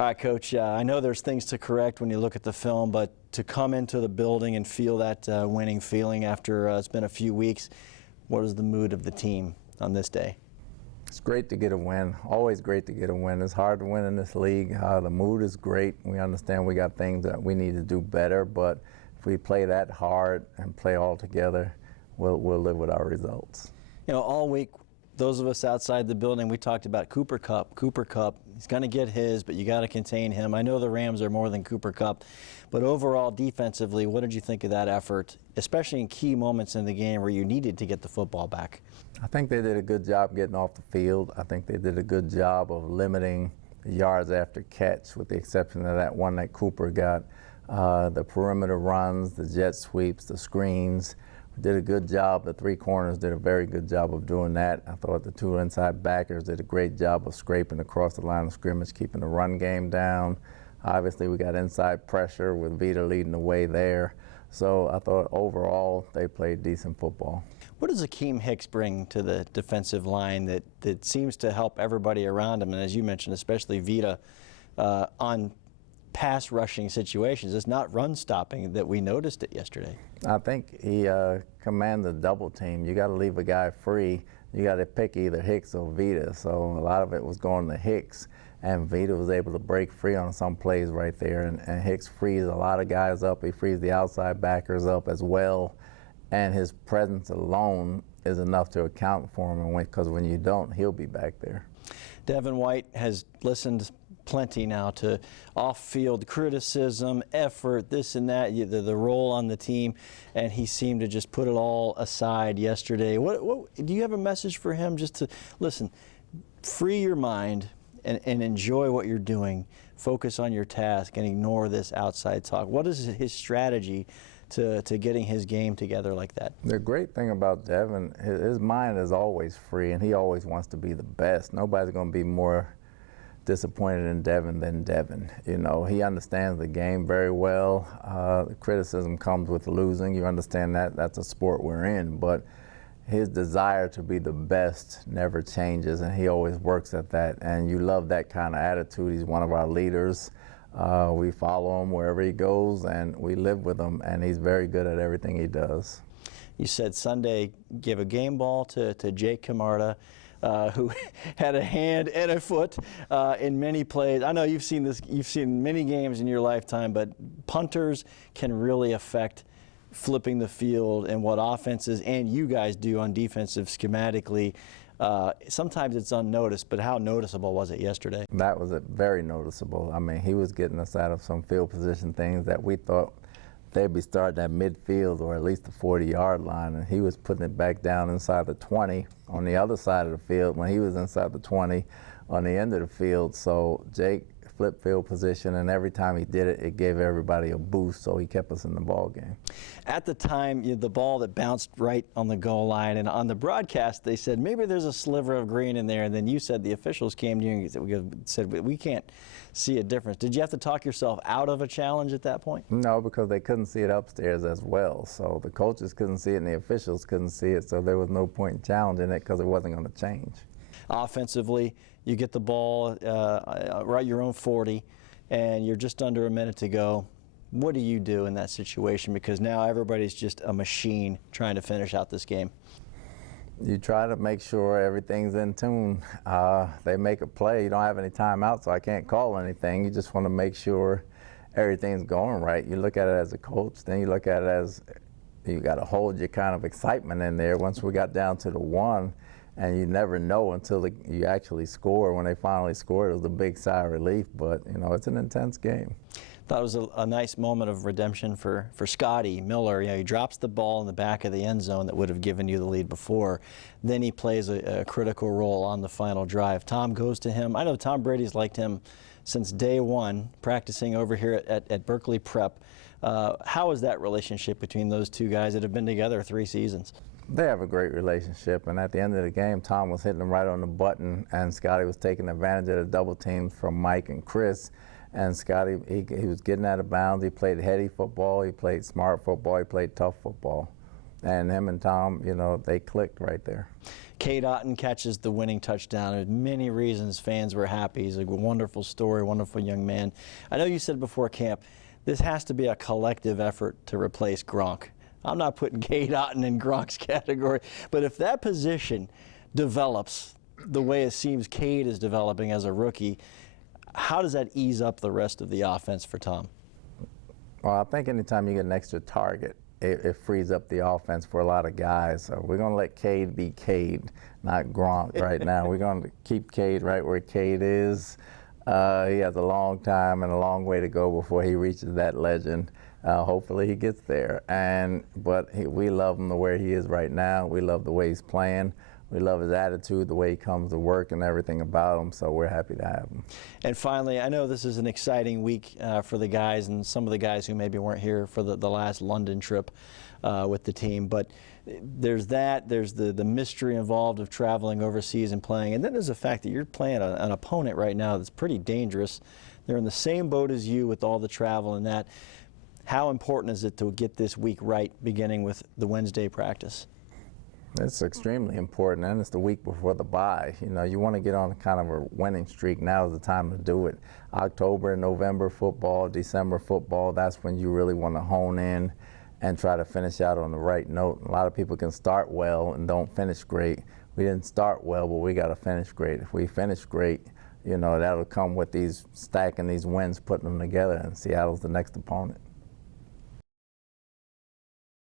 All right, Coach, I know there's things to correct when you look at the film, but to come into the building and feel that winning feeling after it's been a few weeks, what is the mood of the team on this day? It's great to get a win. Always great to get a win. It's hard to win in this league. The mood is great. We understand we got things that we need to do better, but if we play that hard and play all together, we'll live with our results. You know, all week, those of us outside the building, we talked about Cooper Kupp. He's going to get his, but you got to contain him. I know the Rams are more than Cooper Kupp, but overall, defensively, what did you think of that effort, especially in key moments in the game where you needed to get the football back? I think they did a good job getting off the field. I think they did a good job of limiting yards after catch, with the exception of that one that Cooper got. The perimeter runs, the jet sweeps, the screens. Did a good job. The three corners did a very good job of doing that. I thought the two inside backers did a great job of scraping across the line of scrimmage, keeping the run game down. Obviously, we got inside pressure with Vita leading the way there. So I thought overall they played decent football. What does Akeem Hicks bring to the defensive line that seems to help everybody around him, and as you mentioned, especially Vita, on pass rushing situations? It's not run stopping that we noticed it yesterday. I think he commands a double team. You got to leave a guy free. You got to pick either Hicks or Vita. So a lot of it was going to Hicks, and Vita was able to break free on some plays right there. And Hicks frees a lot of guys up. He frees the outside backers up as well. And his presence alone is enough to account for him. Because when you don't, he'll be back there. Devin White has listened plenty now to off-field criticism, effort, this and that, the role on the team, and he seemed to just put it all aside yesterday. What do you have a message for him? Just to listen, free your mind and enjoy what you're doing, focus on your task, and ignore this outside talk. What is his strategy to getting his game together like that? The great thing about Devin, his mind is always free, and he always wants to be the best. Nobody's going to be more disappointed in Devin than Devin. You know, he understands the game very well. The criticism comes with losing. You understand that. That's a sport we're in. But his desire to be the best never changes, and he always works at that. And you love that kind of attitude. He's one of our leaders. We follow him wherever he goes, and we live with him, and he's very good at everything he does. You said Sunday give a game ball to Jake Camarda, who had a hand and a foot in many plays. I know you've seen this, you've seen many games in your lifetime, but punters can really affect flipping the field and what offenses and you guys do on defensive schematically. Sometimes it's unnoticed, but how noticeable was it yesterday? That was very noticeable. I mean, he was getting us out of some field position things that we thought they'd be starting at midfield or at least the 40-yard line, and he was putting it back down inside the 20 on the other side of the field when he was inside the 20 on the end of the field. So Jake flipped field position, and every time he did it, it gave everybody a boost, so he kept us in the ball game. At the time, the ball that bounced right on the goal line, and on the broadcast, they said maybe there's a sliver of green in there, and then you said the officials came to you and said we can't see a difference. Did you have to talk yourself out of a challenge at that point? No, because they couldn't see it upstairs as well. So the coaches couldn't see it and the officials couldn't see it, so there was no point in challenging it because it wasn't going to change. Offensively, you get the ball right your own 40, and you're just under a minute to go. What do you do in that situation? Because now everybody's just a machine trying to finish out this game. You try to make sure everything's in tune. They make a play. You don't have any timeout, so I can't call anything. You just want to make sure everything's going right. You look at it as a coach, then you look at it as you got to hold your kind of excitement in there. Once we got down to the one, and you never know until you actually score. When they finally scored, it was a big sigh of relief, but you know, it's an intense game. Thought it was a nice moment of redemption for Scotty Miller. You know, he drops the ball in the back of the end zone that would have given you the lead before. Then he plays a critical role on the final drive. Tom goes to him. I know Tom Brady's liked him since day one, practicing over here at Berkeley Prep. How is that relationship between those two guys that have been together 3 seasons? They have a great relationship, and at the end of the game, Tom was hitting them right on the button, and Scotty was taking advantage of the double teams from Mike and Chris. And Scotty, he was getting out of bounds. He played heady football, he played smart football, he played tough football. And him and Tom, you know, they clicked right there. Cade Otton catches the winning touchdown. There's many reasons fans were happy. He's a wonderful story, wonderful young man. I know you said before camp, this has to be a collective effort to replace Gronk. I'm not putting Cade Otton in Gronk's category, but if that position develops the way it seems Cade is developing as a rookie, how does that ease up the rest of the offense for Tom? Well, I think anytime you get an extra target, it frees up the offense for a lot of guys. So we're going to let Cade be Cade, not Gronk right now. We're going to keep Cade right where Cade is. He has a long time and a long way to go before he reaches that legend. Hopefully he gets there. But we love him the way he is right now. We love the way he's playing. We love his attitude, the way he comes to work and everything about him, so we're happy to have him. And finally, I know this is an exciting week for the guys and some of the guys who maybe weren't here for the last London trip with the team, but there's the mystery involved of traveling overseas and playing, and then there's the fact that you're playing an opponent right now that's pretty dangerous. They're in the same boat as you with all the travel and that. How important is it to get this week right, beginning with the Wednesday practice? It's extremely important, and it's the week before the bye. You know, you want to get on kind of a winning streak. Now is the time to do it. October and November football, December football, that's when you really want to hone in and try to finish out on the right note. A lot of people can start well and don't finish great. We didn't start well, but we got to finish great. If we finish great, you know, that'll come with these stacking these wins, putting them together, and Seattle's the next opponent.